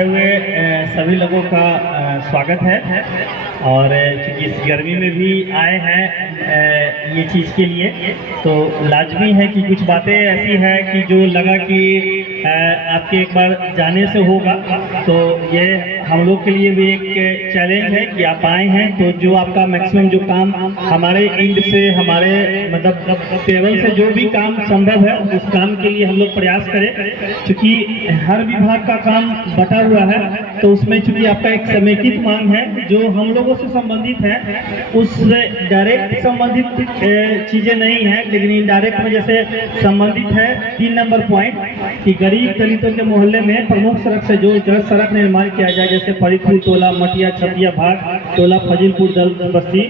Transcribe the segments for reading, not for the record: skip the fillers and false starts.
हुए सभी लोगों का स्वागत है। और चूँकि इस गर्मी में भी आए हैं ये चीज़ के लिए, तो लाजमी है कि कुछ बातें ऐसी हैं कि जो लगा कि आपके एक बार जाने से होगा, तो ये हम लोग के लिए भी एक चैलेंज है कि आप आए हैं। तो जो आपका मैक्सिमम जो काम हमारे एंड से, हमारे मतलब टेबल से जो भी काम संभव है, उस काम के लिए हम लोग प्रयास करें। चूँकि हर विभाग का काम बटा हुआ है, तो उसमें चूँकि आपका एक समेकित मांग है जो हम लोगों से संबंधित है, उससे डायरेक्ट संबंधित चीज़ें नहीं है, लेकिन इनडायरेक्ट में जैसे संबंधित है। 3 नंबर पॉइंट कि गरीब दलितों के मोहल्ले में प्रमुख सड़क से जो सड़क निर्माण किया जाए, जैसे फरीदपुर टोला, मटिया छपिया भाग टोला, फजीलपुर दल बस्ती,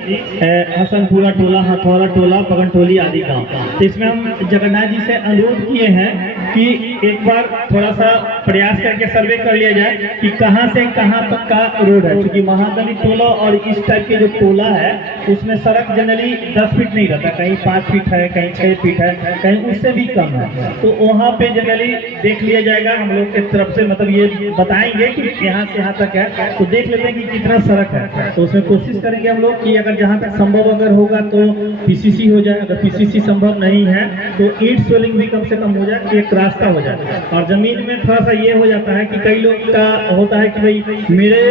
हसनपुरा टोला, हथौरा टोला, पगनटोली आदि गाँव। तो इसमें हम जगन्नाथ जी से अनुरोध किए हैं कि एक बार थोड़ा सा प्रयास करके सर्वे कर लिया जाए कि कहां से कहां तक का रोड है। क्योंकि महादलित टोला और इस टाइप के जो टोला है, उसमें सड़क जनरली 10 फीट नहीं रहता, कहीं 5 फीट है, कहीं 6 फीट है, कहीं उससे भी कम है। तो वहां पे जनरली देख लिया जाएगा, हम लोग की तरफ से मतलब ये बताएंगे कि यहाँ से यहाँ तक है, तो देख लेते हैं कि कितना सड़क है। तो उसमें कोशिश करेंगे हम लोग कि अगर जहाँ तक संभव अगर होगा तो पीसीसी हो जाए, अगर पीसीसी संभव नहीं है तो ईंट सोलिंग भी कम से कम हो जाए, एक रास्ता हो जाए। और जमीन में थोड़ा सा ये हो जाता है कि कई लोग का होता है कि भाई मेरे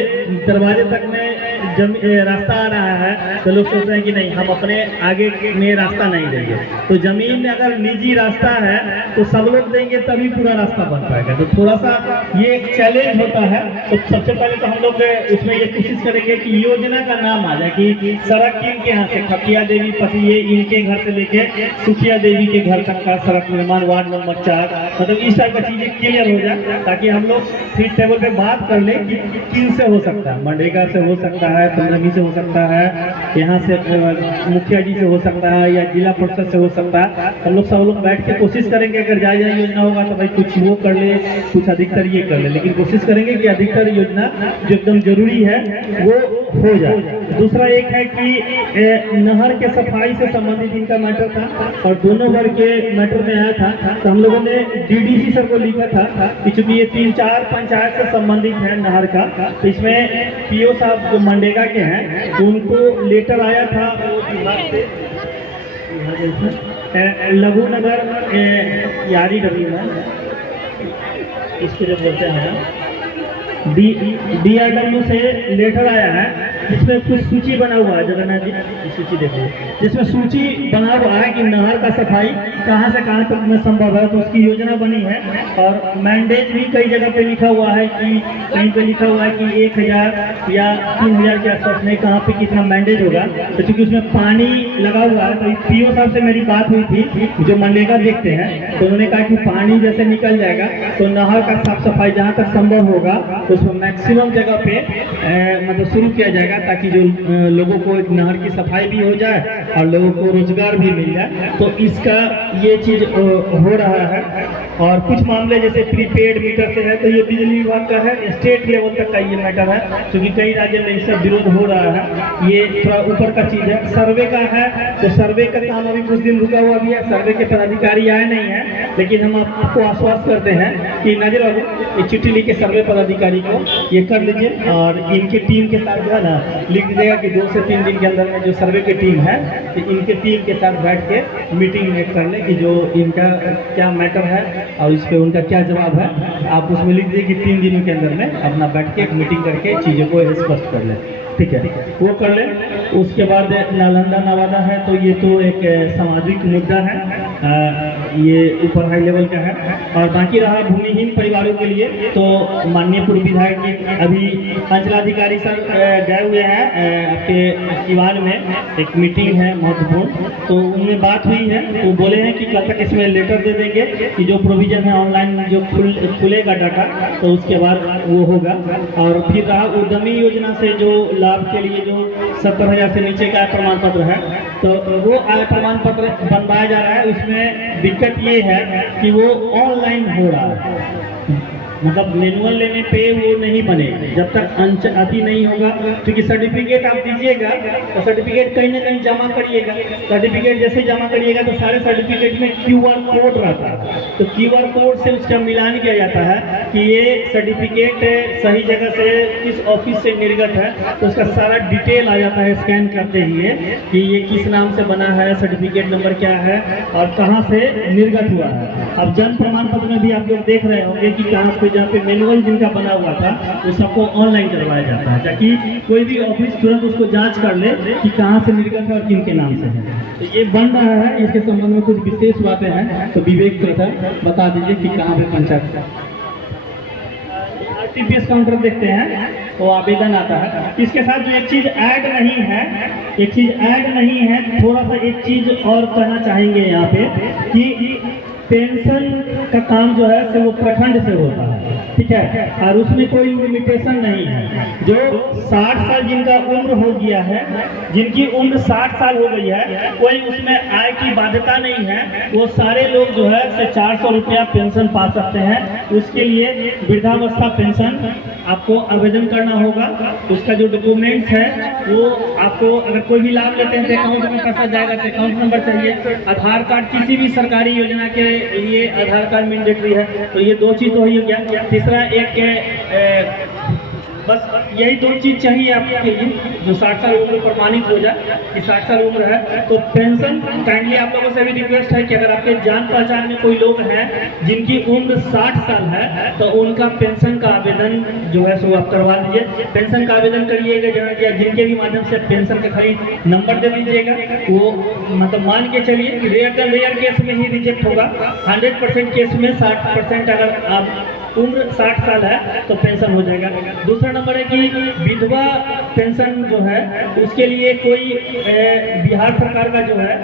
दरवाजे तक में रास्ता आ रहा है, तो लोग सोचते हैं कि नहीं, हम अपने आगे में रास्ता नहीं देंगे। तो जमीन में अगर निजी रास्ता है तो सब लोग देंगे तभी पूरा रास्ता बन पाएगा। तो थोड़ा सा ये एक चैलेंज होता है। तो सबसे पहले तो हम लोग इसमें ये कोशिश करेंगे कि योजना का नाम आ जाए कि सड़क किनके यहाँ से, खकिया देवी पति ये इनके घर से लेके सुखिया देवी के घर तक का सड़क निर्माण वार्ड नंबर 4, मतलब इस टाइप का चीजें क्लियर हो जाए, ताकि हम लोग फिर टेबल पे बात कर ले कि किन से हो सकता है। मनरेगा से हो सकता है, 15वीं से हो सकता है, यहाँ से मुखिया जी से हो सकता है, या जिला परिषद से हो सकता है। हम लोग सब लोग बैठ के कोशिश करेंगे, अगर जायजा योजना होगा तो भाई कुछ वो कर ले, कुछ अधिकतर ये कर ले, लेकिन कोशिश करेंगे कि अधिकतर योजना जो एकदम जरूरी है वो हो जाए। दूसरा एक है कि नहर के सफाई से संबंधित इनका मैटर था, और दोनों वर्ग के मैटर में आया था। तो हम लोगों ने डीडीसी सर को लिखा था कि चूंकि ये 3-4 पंचायत से संबंधित है नहर का, तो इसमें पीओ साहब जो मनरेगा के हैं, उनको लेटर आया था लघु नगर यारी डबी में, इसको जो बोलते हैं DRW से लेटर आया है, जिसमें कुछ सूची बना हुआ है। जगन्नाथ जी की सूची देखिए, जिसमें सूची बना हुआ है कि नहर का सफाई कहां से कहां तक में संभव है, तो उसकी योजना बनी है। और मैंडेज भी कई जगह पे लिखा हुआ है कि कहीं पे लिखा हुआ है कि 1000 या 3000 के आसपास में कहाँ पे कितना मैंडेज होगा। तो चूंकि उसमें पानी लगा हुआ है, तो पीओ साहब से मेरी बात हुई थी जो मनरेगा देखते हैं, तो उन्होंने कहा कि पानी जैसे निकल जाएगा तो नहर का साफ सफाई जहाँ तक संभव होगा उसमें मैक्सिमम जगह पे मतलब शुरू किया जाएगा, ताकि जो लोगों को नहर की सफाई भी हो जाए और लोगों को रोजगार भी मिल जाए। तो इसका ये चीज हो रहा है। और कुछ मामले जैसे प्रीपेड मीटर से है, तो ये बिजली विभाग का है, स्टेट लेवल तक का ये मैटर है, क्योंकि कई राज्यों में इसका विरोध हो रहा है। ये थोड़ा ऊपर का चीज है। सर्वे का है, तो सर्वे का काम अभी कुछ दिन रुका हुआ भी है, सर्वे के पदाधिकारी आए नहीं है, लेकिन हम आपको आश्वस्त करते हैं कि नजर बाबू ये चिट्ठी लिख के सर्वे पदाधिकारी को ये कर लीजिए, और इनके टीम के साथ जो है ना लिख दीजिएगा कि 2 से 3 दिन के अंदर में जो सर्वे की टीम है, तो इनके टीम के साथ बैठ के मीटिंग में कर ले कि जो इनका क्या मैटर है और इस पे उनका क्या जवाब है। आप उसमें लिख दीजिए कि 3 दिनों के अंदर में अपना बैठ के एक मीटिंग करके चीज़ों को स्पष्ट कर लें। ठीक है, वो कर ले। उसके बाद नालंदा नवादा है, तो ये तो एक सामाजिक मुद्दा है, ये ऊपर हाई लेवल का है। और बाकी रहा भूमिहीन परिवारों के लिए, तो माननीय पूर्व विधायक जी अभी अंचलाधिकारी सर गए हुए हैं आपके सिवान में, एक मीटिंग है महत्वपूर्ण, तो उनमें बात हुई है। तो बोले हैं कि कल तक इसमें लेटर दे देंगे कि जो प्रोविजन है ऑनलाइन जो खुलेगा डाटा, तो उसके बाद वो होगा। और फिर रहा उद्यमी योजना से जो लाभ के लिए जो 70,000 से नीचे का प्रमाण पत्र है, तो वो आय प्रमाण पत्र बनवाया जा रहा है। उसमें दिक्कत ये है कि वो ऑनलाइन हो रहा है, मतलब मैनुअल लेने पे वो नहीं बनेगा जब तक अति नहीं होगा, क्योंकि सर्टिफिकेट आप दीजिएगा तो सर्टिफिकेट कहीं ना कहीं जमा करिएगा। सर्टिफिकेट जैसे जमा करिएगा तो सारे सर्टिफिकेट में QR कोड रहता है, तो QR कोड से उसका मिलान किया जाता है कि ये सर्टिफिकेट सही जगह से किस ऑफिस से निर्गत है, तो उसका सारा डिटेल आ जाता है स्कैन करते ही कि ये किस नाम से बना है, सर्टिफिकेट नंबर क्या है और कहाँ से निर्गत हुआ है। अब जन्म प्रमाण पत्र में भी आप लोग देख रहे होंगे कि कहाँ पे जहाँ पे मैनुअल जिनका बना हुआ था वो सबको ऑनलाइन करवाया जाता है, ताकि कोई भी ऑफिस तुरंत उसको जांच कर ले कि कहाँ से निर्गत है और किन के नाम से है। तो ये बन रहा है, इसके संबंध में कुछ विशेष बातें हैं, तो विवेक बता दीजिए कि कहाँ पे पंचायत RTPS काउंटर देखते हैं तो आवेदन आता है। इसके साथ जो एक चीज ऐड नहीं है, थोड़ा सा एक चीज और कहना चाहेंगे यहाँ पे कि पेंशन का काम जो है से वो प्रखंड से होता है, ठीक है, और उसमें कोई लिमिटेशन नहीं है। जो 60 साल जिनका उम्र हो गया है, जिनकी उम्र 60 साल हो गई है, कोई उसमें आय की बाध्यता नहीं है, वो सारे लोग जो है से 400 रुपया पेंशन पा सकते हैं। उसके लिए वृद्धावस्था पेंशन आपको आवेदन करना होगा। उसका जो डॉक्यूमेंट्स है वो आपको, अगर कोई भी लाभ लेते हैं तो अकाउंट में पैसा जाएगा, तो अकाउंट नंबर चाहिए, आधार कार्ड, किसी भी सरकारी योजना के लिए आधार कार्ड मैंडेटरी है। तो ये दो चीज तो ही हो गया। तीसरा एक बस यही दो चीज चाहिए आपके लिए, जो 60 साल उम्र प्रमाणित हो जाए कि 60 साल उम्र है। तो पेंशन काइंडली आप लोगों से भी रिक्वेस्ट है कि अगर आपके जान पहचान में कोई लोग हैं जिनकी उम्र 60 साल है तो उनका पेंशन का आवेदन जो है सो आप करवा दीजिए। पेंशन का आवेदन करिएगा, जिनके भी माध्यम से पेंशन का खाली नंबर दे दीजिएगा। वो मतलब मान के चलिए कि रेयर केस में ही रिजेक्ट होगा, 100% केस में 60% अगर आप उम्र 60 साल है तो पेंशन हो जाएगा। दूसरा नंबर है कि विधवा पेंशन जो है उसके लिए कोई बिहार सरकार का जो है,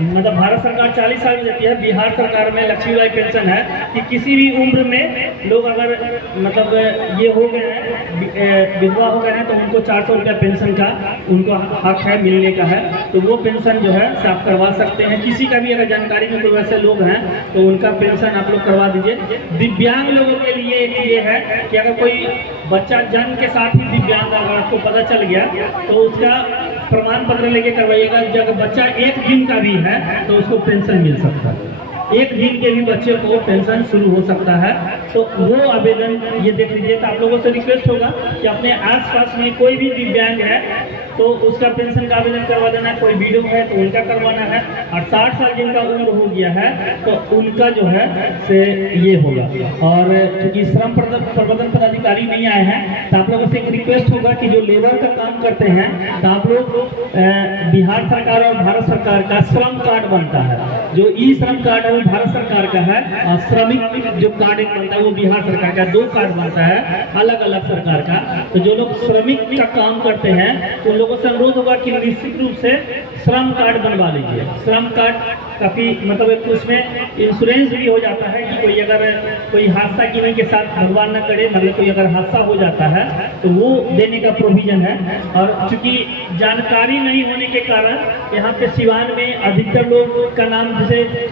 मतलब भारत सरकार 40 साल में देती है, बिहार सरकार में लक्ष्मीबाई पेंशन है कि किसी भी उम्र में लोग अगर मतलब ये हो गए हैं, विधवा हो गए हैं, तो उनको 400 रुपया पेंशन का उनको हक है, मिलने का है। तो वो पेंशन जो है आप करवा सकते हैं। किसी का भी अगर जानकारी में कोई वैसे लोग हैं तो उनका पेंशन आप लोग करवा दीजिए। दिव्यांग लोगों के लिए एक ये है कि अगर कोई बच्चा जन्म के साथ ही दिव्यांग अगर आपको पता चल गया तो उसका प्रमाण पत्र लेके करवाइएगा। जब बच्चा 1 दिन का भी है तो उसको पेंशन मिल सकता है, 1 दिन के भी बच्चे को पेंशन शुरू हो सकता है। तो वो आवेदन ये देख लीजिए। तो आप लोगों से रिक्वेस्ट होगा कि अपने आसपास में कोई भी दिव्यांग है तो उसका पेंशन का आवेदन करवा देना है। कोई विडो है तो उनका करवाना है, और 60 साल जिनका उम्र हो गया है तो उनका जो है से ये होगा। और चूंकि श्रम प्रबंधन पदाधिकारी नहीं आए हैं तो आप लोगों से एक रिक्वेस्ट होगा कि जो लेबर का काम करते हैं तो आप लोग बिहार सरकार और भारत सरकार का श्रम कार्ड बनता है, जो ई श्रम कार्ड है वो भारत सरकार का है, और श्रमिक जो कार्ड एक बनता है वो बिहार सरकार का। 2 कार्ड बनता है अलग अलग सरकार का। तो जो लोग श्रमिक का काम करते हैं उन लोगों से अनुरोध होगा कि निश्चित रूप से श्रम कार्ड बनवा लीजिए। श्रम कार्ड काफी मतलब एक उसमें इंश्योरेंस भी हो जाता है कि कोई अगर कोई हादसा किसी के साथ भगवान न करे, मतलब कोई अगर हादसा हो जाता है तो वो देने का प्रोविजन है। और चूंकि जानकारी नहीं होने के कारण यहाँ पे सिवान में अधिकतर लोग का नाम जैसे